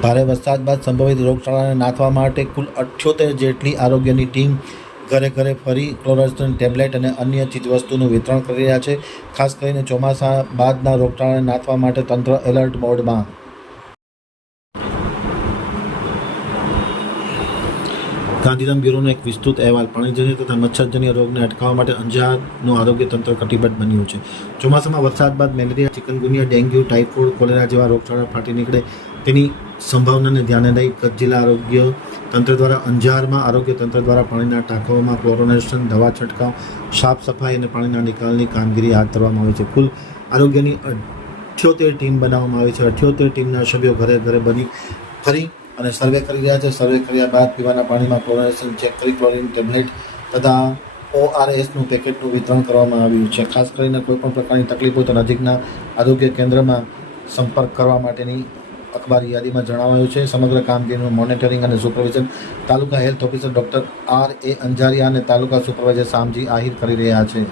ભારે વરસાદ બાદ સંભવિત રોગચાળાને નાથવા માટે કુલ અઠ્યોતેર જેટલી આરોગ્યની ટીમ ઘરે ઘરે ફરી ક્લોરોસ્ટન ટેબ્લેટ અને અન્ય ચીજવસ્તુનું વિતરણ કરી રહ્યા છે. ખાસ કરીને ચોમાસા બાદના રોગચાળાને નાથવા માટે તંત્ર એલર્ટ મોડમાં. ગાંધીધામ બ્યુરોનો એક વિસ્તૃત અહેવાલ, પાણીજન્ય તથા મચ્છરજન્ય રોગને અટકાવવા માટે અંજારનું આરોગ્ય તંત્ર કટિબદ્ધ બન્યું છે. ચોમાસામાં વરસાદ બાદ malaria, chikungunya, dengue, typhoid, cholera જેવા રોગચાળા ફાટી નીકળે તેની સંભાવનાને ધ્યાને લઈ કચ્છ જિલ્લા આરોગ્ય તંત્ર દ્વારા અંજારમાં આરોગ્ય તંત્ર દ્વારા પાણીના ટાંકાઓમાં ક્લોરોનેશન, દવા છંટકાવ, સાફ સફાઈ અને પાણીના નિકાલની કામગીરી હાથ ધરવામાં આવી છે. કુલ આરોગ્યની અઠ્યોતેર ટીમ બનાવવામાં આવી છે. અઠ્યોતેર ટીમના સભ્યો ઘરે ઘરે બની ફરી અને સર્વે કરી રહ્યા છે. સર્વે કર્યા બાદ પીવાના પાણીમાં ક્લોરોનેશન ચેક કરી ક્લોરિન ટેબ્લેટ તથા ઓઆરએસનું પેકેટનું વિતરણ કરવામાં આવ્યું છે. ખાસ કરીને કોઈપણ પ્રકારની તકલીફ તો નજીકના આરોગ્ય કેન્દ્રમાં સંપર્ક કરવા માટેની અખબારી યાદીમાં જણાવાયું છે, સમગ્ર કામગીરીનું મોનિટરિંગ અને supervision taluka health officer doctor R A Anjaria અને તાલુકા સુપરવાઇઝર શામજી આહિર કરી રહ્યા છે.